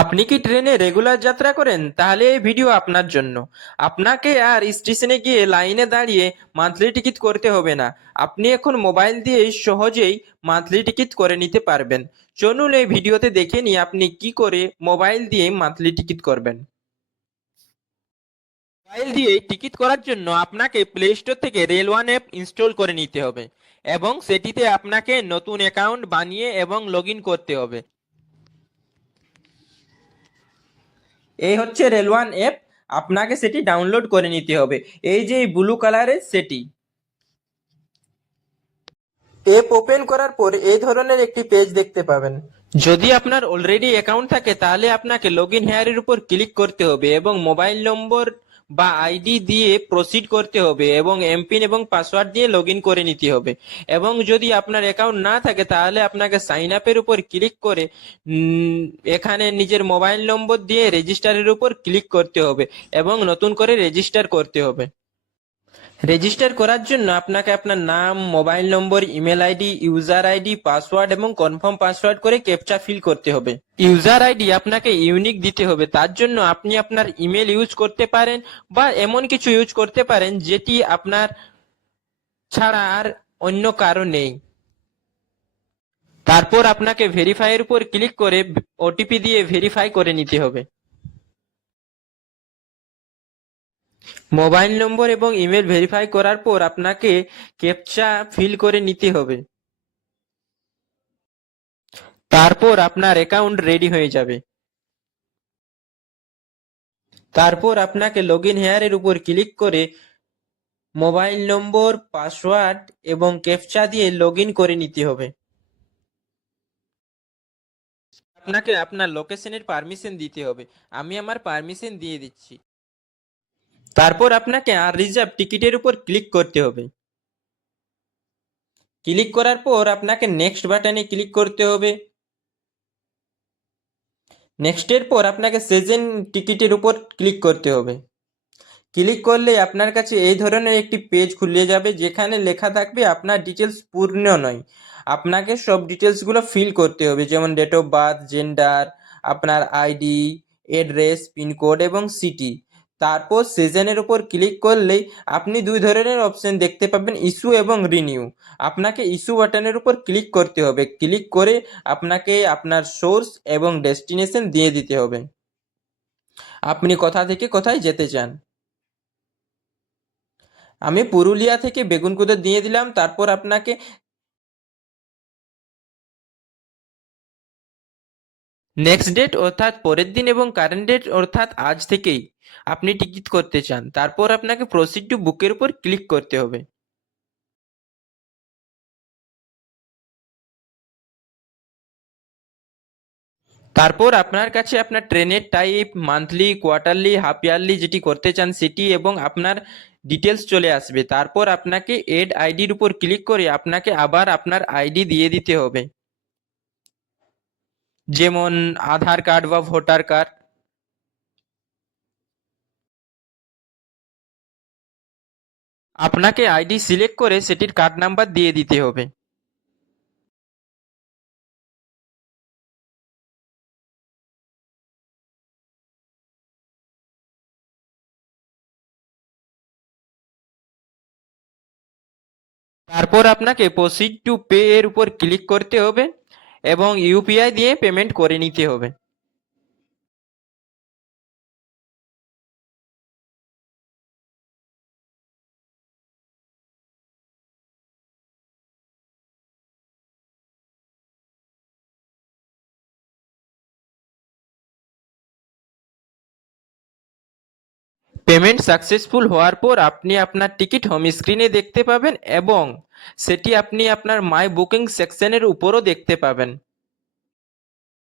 আপনি কি ট্রেনে রেগুলার যাত্রা করেন? তাহলে এই ভিডিও আপনার জন্য। আপনাকে আর স্টেশনে গিয়ে লাইনে দাঁড়িয়ে মান্থলি টিকিট করতে হবে না। আপনি এখন মোবাইল দিয়ে সহজেই মান্থলি টিকিট করে নিতে পারবেন। চলুন এই ভিডিওতে দেখে নিই আপনি কি করে মোবাইল দিয়ে মান্থলি টিকিট করবেন। মোবাইল দিয়ে টিকিট করার জন্য আপনাকে প্লে স্টোর থেকে রেল ওয়ান অ্যাপ ইনস্টল করে নিতে হবে এবং সেটিতে আপনাকে নতুন অ্যাকাউন্ট বানিয়ে এবং লগ ইন করতে হবে। এই হচ্ছে রেল ওয়ান অ্যাপ, আপনাকে সেটি ডাউনলোড করে নিতে হবে। এই যে ব্লু কালারের সেটি অ্যাপ ওপেন করার পর এই ধরনের একটি পেজ দেখতে পাবেন। যদি আপনার অলরেডি অ্যাকাউন্ট থাকে তাহলে আপনাকে লগ ইন হেয়ারের উপর ক্লিক করতে হবে এবং মোবাইল নম্বর বা আইডি দিয়ে প্রসিড করতে হবে এবং এমপিন এবং পাসওয়ার্ড দিয়ে লগ ইন করে নিতে হবে। এবং যদি আপনার অ্যাকাউন্ট না থাকে তাহলে আপনাকে সাইন আপের উপর ক্লিক করে এখানে নিজের মোবাইল নম্বর দিয়ে রেজিস্টারের উপর ক্লিক করতে হবে এবং নতুন করে রেজিস্টার করতে হবে। রেজিস্টার করার জন্য আপনাকে আপনার নাম, মোবাইল নম্বর, email ID, user ID, password এবং কনফার্ম পাসওয়ার্ড করে ক্যাপচা ফিল করতে হবে। ইউজার আইডি আপনাকে ইউনিক দিতে হবে, তার জন্য আপনি আপনার ইমেল ইউজ করতে পারেন বা এমন কিছু ইউজ করতে পারেন যেটি আপনার ছাড়া আর অন্য কারো নেই। তারপর আপনাকে ভেরিফাই এর উপর ক্লিক করে ওটিপি দিয়ে ভেরিফাই করে নিতে হবে। মোবাইল নম্বর এবং ইমেল ভেরিফাই করার পর আপনাকে ক্যাপচা ফিল করে নিতে হবে। তারপর আপনার অ্যাকাউন্ট রেডি হয়ে যাবে। তারপর আপনাকে লগ ইন হেয়ারের উপর ক্লিক করে মোবাইল নম্বর, পাসওয়ার্ড এবং ক্যাপচা দিয়ে লগ ইন করে নিতে হবে। আপনাকে আপনার লোকেশনের পারমিশন দিতে হবে। আমি আমার পারমিশন দিয়ে দিচ্ছি। তারপর আপনাকে আর রিজার্ভ টিকিটের উপর ক্লিক করতে হবে। ক্লিক করার পর আপনাকে নেক্সট বাটনে ক্লিক করতে হবে। নেক্সটের পর আপনাকে সেকেন্ড টিকিটের উপর ক্লিক করতে হবে। ক্লিক করলে আপনার কাছে এই ধরনের একটি পেজ খুলে যাবে যেখানে লেখা থাকবে আপনার ডিটেলস পূর্ণ নয়। আপনাকে সব ডিটেলসগুলো ফিল করতে হবে, যেমন ডেট অফ বার্থ, জেন্ডার, আপনার আইডি, অ্যাড্রেস, পিনকোড এবং সিটি। তারপর সেশনের উপর ক্লিক করলেই আপনি দুই ধরনের অপশন দেখতে পাবেন, ইস্যু এবং রিনিউ। আপনাকে ইস্যু বাটনের উপর ক্লিক করতে হবে। ক্লিক করে আপনাকে আপনার সোর্স এবং ডেস্টিনেশন দিয়ে দিতে হবে, আপনি কোথা থেকে কোথায় যেতে চান। আমি পুরুলিয়া থেকে বেগুনকুদে দিয়ে দিলাম। তারপর আপনাকে নেক্সট ডেট অর্থাৎ পরের দিন এবং কারেন্ট ডেট অর্থাৎ আজ থেকেই আপনি টিকিট করতে চান। তারপর আপনাকে প্রসিড টু বুকের উপর ক্লিক করতে হবে। তারপর আপনার কাছে আপনার ট্রেনের type, monthly, quarterly, half yearly যেটি করতে চান সেটি এবং আপনার ডিটেলস চলে আসবে। তারপর আপনাকে এড আইডির উপর ক্লিক করে আপনাকে আবার আপনার আইডি দিয়ে দিতে হবে, যেমন আধার কার্ড বা ভোটার কার্ড। আপনাকে আইডি সিলেক্ট করে সেটির কার্ড নাম্বার দিয়ে দিতে হবে। তারপর আপনাকে প্রসিড টু পে এর উপর ক্লিক করতে হবে এবং ইউপিআই দিয়ে পেমেন্ট করে নিতে হবে। পেমেন্ট সাকসেসফুল হওয়ার পর আপনি আপনার টিকিট হোম স্ক্রিনে দেখতে পাবেন এবং সেটি আপনি আপনার মাই বুকিং সেকশনের উপরও দেখতে পাবেন।